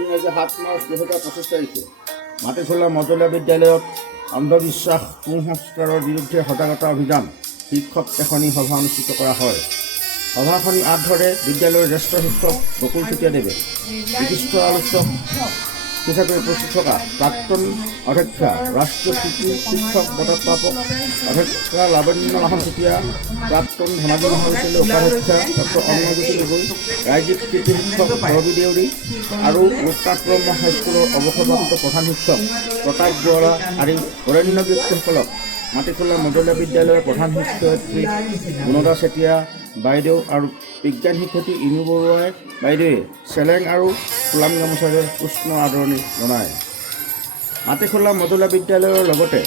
ইংৰাজী 7 মাৰ্চ 2025 তাৰিখে মাটিখোলা মজলীয়া বিদ্যালয়ত অন্ধবিশ্বাস কুসংস্কাৰৰ বিৰুদ্ধে সজাগতা অভিযান শীৰ্ষক এখনি সভা অনুষ্ঠিত কৰা হয়। সভাখন আঁত ধৰে বিদ্যালয়ৰ জ্যেষ্ঠ শিক্ষক বকুল চুতীয়াদেৱে। বিশিষ্ট আলোচক হিচাপে উপস্থিত থকা প্ৰাক্তন অধ্যক্ষা ৰাষ্ট্ৰীয় শিশু শিক্ষক বঁটা প্ৰাপক অধ্যক্ষা লাৱণ্যলাহন চুতীয়া, প্ৰাক্তন ধেমাজি মহাবিদ্যালয়ৰ উপাধ্যক্ষা ডক্টৰ অন্নজ্যোতি গগৈ, ৰাজ্যিক কৃতি শিক্ষক ৰবি দেউৰী আৰু লোকনাথ ব্ৰহ্ম হাইস্কুলৰ অৱসৰপ্ৰাপ্ত প্ৰধান শিক্ষক প্ৰতাপ গোৱালা আদি বৰেণ্য ব্যক্তিসকলক মাটিখোলা মজলীয়া বিদ্যালয়ৰ প্ৰধান শিক্ষয়িত্ৰী গুণদা চেতিয়া বাইদেউ আৰু বিজ্ঞান শিক্ষয়িত্ৰী ইনু বৰুৱাই বাইদেৱে চেলেং আৰু ফুলাম গামোচাৰে উষ্ণ আদৰণি জনায়। মাটিখোলা মজলীয়া বিদ্যালয়ৰ লগতে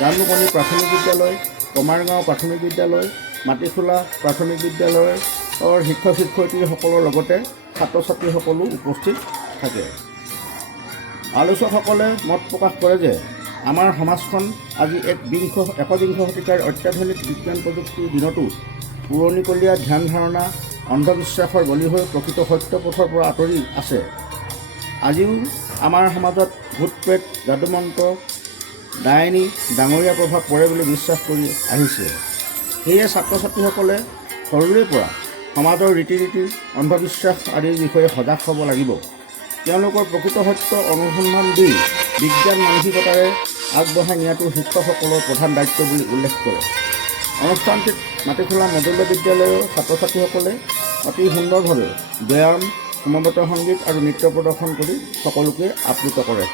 জামুকণি প্ৰাথমিক বিদ্যালয়, কমাৰগাঁও প্ৰাথমিক বিদ্যালয়, মাটিখোলা প্ৰাথমিক বিদ্যালয়ৰ শিক্ষক শিক্ষয়িত্ৰীসকলৰ লগতে ছাত্ৰ ছাত্ৰীসকলো উপস্থিত থাকে। আলোচকসকলে মত প্ৰকাশ কৰে যে আমাৰ সমাজখন আজি একবিংশ শতিকাৰ অত্যাধুনিক বিজ্ঞান প্ৰযুক্তিৰ দিনতো পুৰণিকলীয়া ধ্যান ধাৰণা অন্ধবিশ্বাসৰ বলি হৈ প্ৰকৃত সত্য পথৰ পৰা আঁতৰি আছে। আজিও আমাৰ সমাজত ভূত প্ৰেত, যাদুমন্ত্ৰ, ডাইনী ডাঙৰীয়া প্ৰভাৱ পৰে বুলি বিশ্বাস কৰি আহিছে। সেয়ে ছাত্ৰ ছাত্ৰীসকলে সৰুৰে পৰা সমাজৰ ৰীতি নীতি অন্ধবিশ্বাস আদিৰ বিষয়ে সজাগ হ'ব লাগিব। তেওঁলোকৰ প্ৰকৃত সত্য অনুসন্ধান দি বিজ্ঞান মানসিকতাৰে আগবঢ়াই নিয়াটো শিক্ষকসকলৰ প্ৰধান দায়িত্ব বুলি উল্লেখ কৰে। অনুষ্ঠানটিত মাটিখোলা মজলীয়া বিদ্যালয়ৰ ছাত্ৰ ছাত্ৰীসকলে অতি সুন্দৰভাৱে ব্যায়াম, সমবেত সংগীত আৰু নৃত্য প্ৰদৰ্শন কৰি সকলোকে আপ্লুত কৰে।